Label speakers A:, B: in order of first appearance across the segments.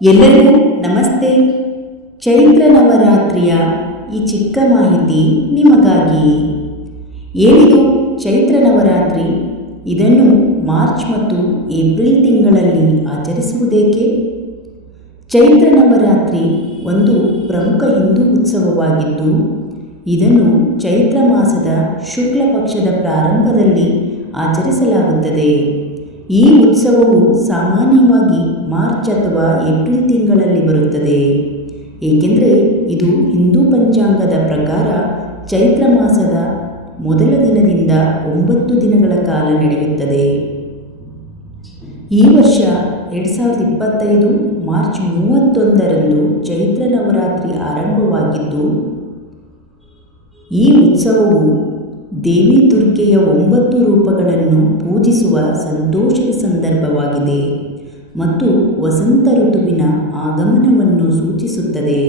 A: ಎಲ್ಲರಿಗೂ ನಮಸ್ತೆ. ಚೈತ್ರ ನವರಾತ್ರಿಯ ಈ ಚಿಕ್ಕ ಮಾಹಿತಿ ನಿಮಗಾಗಿ. ಏನಿದು ಚೈತ್ರ ನವರಾತ್ರಿ? ಇದನ್ನು ಮಾರ್ಚ್ ಮತ್ತು ಏಪ್ರಿಲ್ ತಿಂಗಳಲ್ಲಿ ಆಚರಿಸುವುದೇಕೆ? ಚೈತ್ರ ನವರಾತ್ರಿ ಒಂದು ಪ್ರಮುಖ ಹಿಂದೂ ಉತ್ಸವವಾಗಿದ್ದು, ಇದನ್ನು ಚೈತ್ರ ಮಾಸದ ಶುಕ್ಲ ಪಕ್ಷದ ಪ್ರಾರಂಭದಲ್ಲಿ ಆಚರಿಸಲಾಗುತ್ತದೆ. ಈ ಉತ್ಸವವು ಸಾಮಾನ್ಯವಾಗಿ ಮಾರ್ಚ್ ಅಥವಾ ಏಪ್ರಿಲ್ ತಿಂಗಳಲ್ಲಿ ಬರುತ್ತದೆ. ಏಕೆಂದರೆ ಇದು ಹಿಂದೂ ಪಂಚಾಂಗದ ಪ್ರಕಾರ ಚೈತ್ರ ಮಾಸದ ಮೊದಲ ದಿನದಿಂದ ಒಂಬತ್ತು ದಿನಗಳ ಕಾಲ ನಡೆಯುತ್ತದೆ. ಈ ವರ್ಷ ಎರಡು ಸಾವಿರದ ಇಪ್ಪತ್ತೈದು ಮಾರ್ಚ್ ಮೂವತ್ತೊಂದರಂದು ಚೈತ್ರ ನವರಾತ್ರಿ ಆರಂಭವಾಗಿದ್ದು, ಈ ಉತ್ಸವವು ದೇವಿ ದುರ್ಗೆಯ ಒಂಬತ್ತು ರೂಪಗಳನ್ನು ಪೂಜಿಸುವ ಸಂತೋಷದ ಸಂದರ್ಭವಾಗಿದೆ ಮತ್ತು ವಸಂತ ಋತುವಿನ ಆಗಮನವನ್ನು ಸೂಚಿಸುತ್ತದೆ.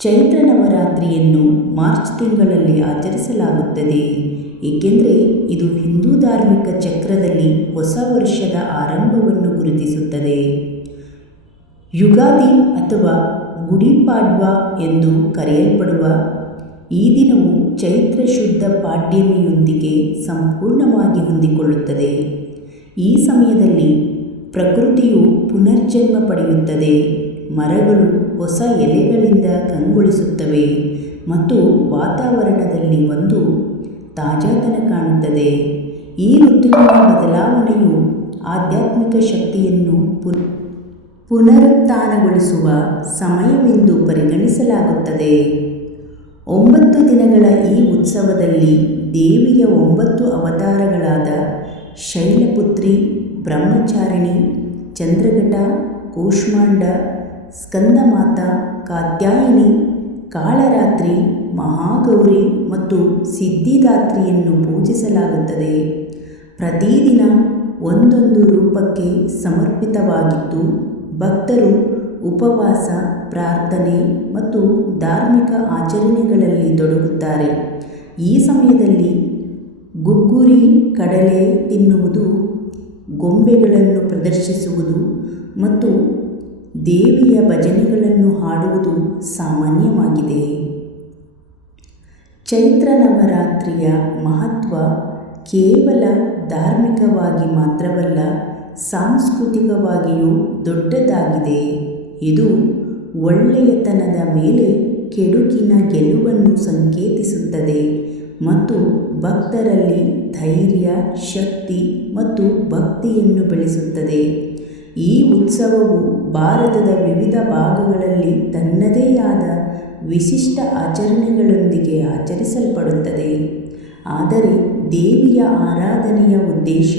A: ಚೈತ್ರ ನವರಾತ್ರಿಯನ್ನು ಮಾರ್ಚ್ ತಿಂಗಳಲ್ಲಿ ಆಚರಿಸಲಾಗುತ್ತದೆ, ಏಕೆಂದರೆ ಇದು ಹಿಂದೂ ಧಾರ್ಮಿಕ ಚಕ್ರದಲ್ಲಿ ಹೊಸ ವರ್ಷದ ಆರಂಭವನ್ನು ಗುರುತಿಸುತ್ತದೆ. ಯುಗಾದಿ ಅಥವಾ ಗುಡಿಪಾಡ್ವಾ ಎಂದು ಕರೆಯಲ್ಪಡುವ ಈ ದಿನವು ಚೈತ್ರ ಶುದ್ಧ ಪಾಡ್ಯಮಿಯೊಂದಿಗೆ ಸಂಪೂರ್ಣವಾಗಿ ಹೊಂದಿಕೊಳ್ಳುತ್ತದೆ. ಈ ಸಮಯದಲ್ಲಿ ಪ್ರಕೃತಿಯು ಪುನರ್ಜನ್ಮ ಪಡೆಯುತ್ತದೆ. ಮರಗಳು ಹೊಸ ಎಲೆಗಳಿಂದ ಕಂಗೊಳಿಸುತ್ತವೆ ಮತ್ತು ವಾತಾವರಣದಲ್ಲಿ ಒಂದು ತಾಜಾತನ ಕಾಣುತ್ತದೆ. ಈ ಋತುವಿನ ಬದಲಾವಣೆಯು ಆಧ್ಯಾತ್ಮಿಕ ಶಕ್ತಿಯನ್ನು ಪುನ್, ಪುನರುತ್ಥಾನಗೊಳಿಸುವ ಸಮಯವೆಂದು ಪರಿಗಣಿಸಲಾಗುತ್ತದೆ. ಒಂಬತ್ತು ದಿನಗಳ ಈ ಉತ್ಸವದಲ್ಲಿ ದೇವಿಯ ಒಂಬತ್ತು ಅವತಾರಗಳಾದ ಶೈಲಪುತ್ರಿ, ಬ್ರಹ್ಮಚಾರಿಣಿ, ಚಂದ್ರಘಟ, ಕೂಷ್ಮಾಂಡ, ಸ್ಕಂದಮಾತ, ಕಾತ್ಯಾಯಿನಿ, ಕಾಳರಾತ್ರಿ, ಮಹಾಗೌರಿ ಮತ್ತು ಸಿದ್ಧಿದಾತ್ರಿಯನ್ನು ಪೂಜಿಸಲಾಗುತ್ತದೆ. ಪ್ರತಿದಿನ ಒಂದೊಂದು ರೂಪಕ್ಕೆ ಸಮರ್ಪಿತವಾಗಿದ್ದು, ಭಕ್ತರು ಉಪವಾಸ, ಪ್ರಾರ್ಥನೆ ಮತ್ತು ಧಾರ್ಮಿಕ ಆಚರಣೆಗಳಲ್ಲಿ ತೊಡಗುತ್ತಾರೆ ಈ ಸಮಯದಲ್ಲಿ ಗುಗ್ಗುರಿ ಕಡಲೆ ತಿನ್ನುವುದು, ಗೊಂಬೆಗಳನ್ನು ಪ್ರದರ್ಶಿಸುವುದು ಮತ್ತು ದೇವಿಯ ಭಜನೆಗಳನ್ನು ಹಾಡುವುದು ಸಾಮಾನ್ಯವಾಗಿದೆ. ಚೈತ್ರ ನವರಾತ್ರಿಯ ಮಹತ್ವ ಕೇವಲ ಧಾರ್ಮಿಕವಾಗಿ ಮಾತ್ರವಲ್ಲ, ಸಾಂಸ್ಕೃತಿಕವಾಗಿಯೂ ದೊಡ್ಡದಾಗಿದೆ. ಇದು ಒಳ್ಳೆಯತನದ ಮೇಲೆ ಕೆಡುಕಿನ ಗೆಲುವನ್ನು ಸಂಕೇತಿಸುತ್ತದೆ ಮತ್ತು ಭಕ್ತರಲ್ಲಿ ಧೈರ್ಯ, ಶಕ್ತಿ ಮತ್ತು ಭಕ್ತಿಯನ್ನು ಬೆಳೆಸುತ್ತದೆ. ಈ ಉತ್ಸವವು ಭಾರತದ ವಿವಿಧ ಭಾಗಗಳಲ್ಲಿ ತನ್ನದೇ ಆದ ವಿಶಿಷ್ಟ ಆಚರಣೆಗಳೊಂದಿಗೆ ಆಚರಿಸಲ್ಪಡುತ್ತದೆ. ಆದರೆ ದೇವಿಯ ಆರಾಧನೆಯ ಉದ್ದೇಶ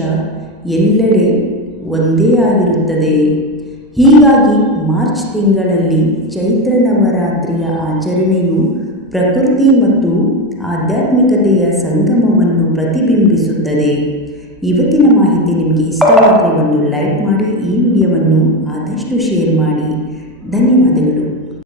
A: ಎಲ್ಲೆಡೆ ಒಂದೇ ಆಗಿರುತ್ತದೆ. ಹೀಗಾಗಿ ಮಾರ್ಚ್ ತಿಂಗಳಲ್ಲಿ ಚೈತ್ರ ನವರಾತ್ರಿಯ ಆಚರಣೆಯು ಪ್ರಕೃತಿ ಮತ್ತು ಆಧ್ಯಾತ್ಮಿಕತೆಯ ಸಂಗಮವನ್ನು ಪ್ರತಿಬಿಂಬಿಸುತ್ತದೆ. ಇವತ್ತಿನ ಮಾಹಿತಿ ನಿಮಗೆ ಇಷ್ಟವಾದರೆ ಒಂದು ಲೈಕ್ ಮಾಡಿ, ಈ ವಿಡಿಯೋವನ್ನು ಆದಷ್ಟು ಶೇರ್ ಮಾಡಿ. ಧನ್ಯವಾದಗಳು.